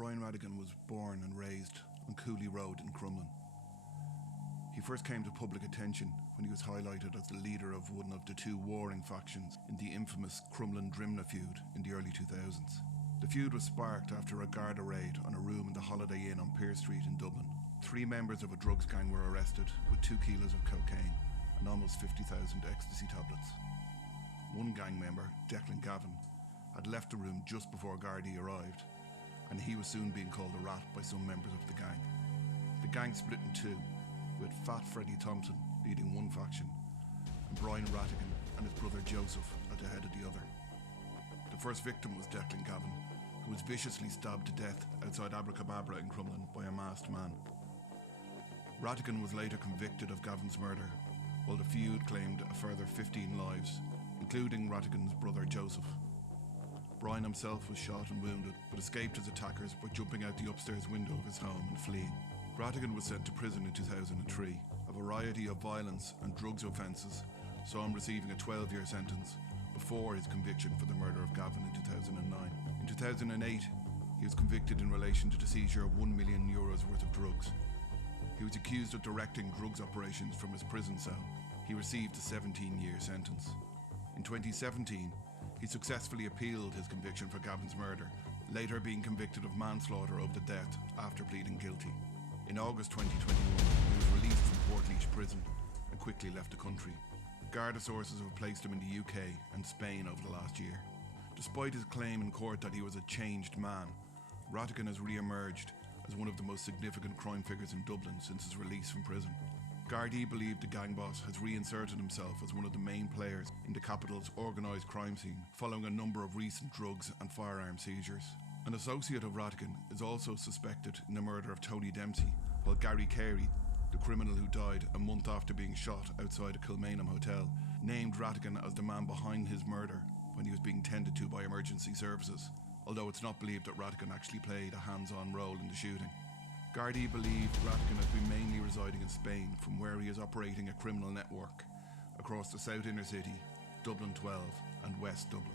Brian Rattigan was born and raised on Cooley Road in Crumlin. He first came to public attention when he was highlighted as the leader of one of the two warring factions in the infamous Crumlin-Drimnagh feud in the early 2000s. The feud was sparked after a Garda raid on a room in the Holiday Inn on Pearse Street in Dublin. 3 members of a drugs gang were arrested with 2 kilos of cocaine and almost 50,000 ecstasy tablets. One gang member, Declan Gavin, had left the room just before Gardaí arrived, and he was soon being called a rat by some members of the gang. The gang split in two, with Fat Freddie Thompson leading one faction, and Brian Rattigan and his brother Joseph at the head of the other. The first victim was Declan Gavin, who was viciously stabbed to death outside Abracababra in Crumlin by a masked man. Rattigan was later convicted of Gavin's murder, while the feud claimed a further 15 lives, including Rattigan's brother Joseph. Brian himself was shot and wounded, but escaped his attackers by jumping out the upstairs window of his home and fleeing. Rattigan was sent to prison in 2003. A variety of violence and drugs offences saw him receiving a 12-year sentence before his conviction for the murder of Gavin in 2009. In 2008, he was convicted in relation to the seizure of €1 million worth of drugs. He was accused of directing drugs operations from his prison cell. He received a 17-year sentence. In 2017, he successfully appealed his conviction for Gavin's murder, later being convicted of manslaughter of the death after pleading guilty. In August 2021, he was released from Portlaoise prison and quickly left the country. Garda sources have placed him in the UK and Spain over the last year. Despite his claim in court that he was a changed man, Rattigan has re-emerged as one of the most significant crime figures in Dublin since his release from prison. Gardaí believe the gang boss has reinserted himself as one of the main players in the capital's organised crime scene, following a number of recent drugs and firearm seizures. An associate of Rattigan is also suspected in the murder of Tony Dempsey, while Gary Carey, the criminal who died a month after being shot outside a Kilmainham hotel, named Rattigan as the man behind his murder when he was being tended to by emergency services, although it's not believed that Rattigan actually played a hands-on role in the shooting. Gardaí believe Rattigan has been mainly residing in Spain, from where he is operating a criminal network across the South Inner City, Dublin 12 and West Dublin.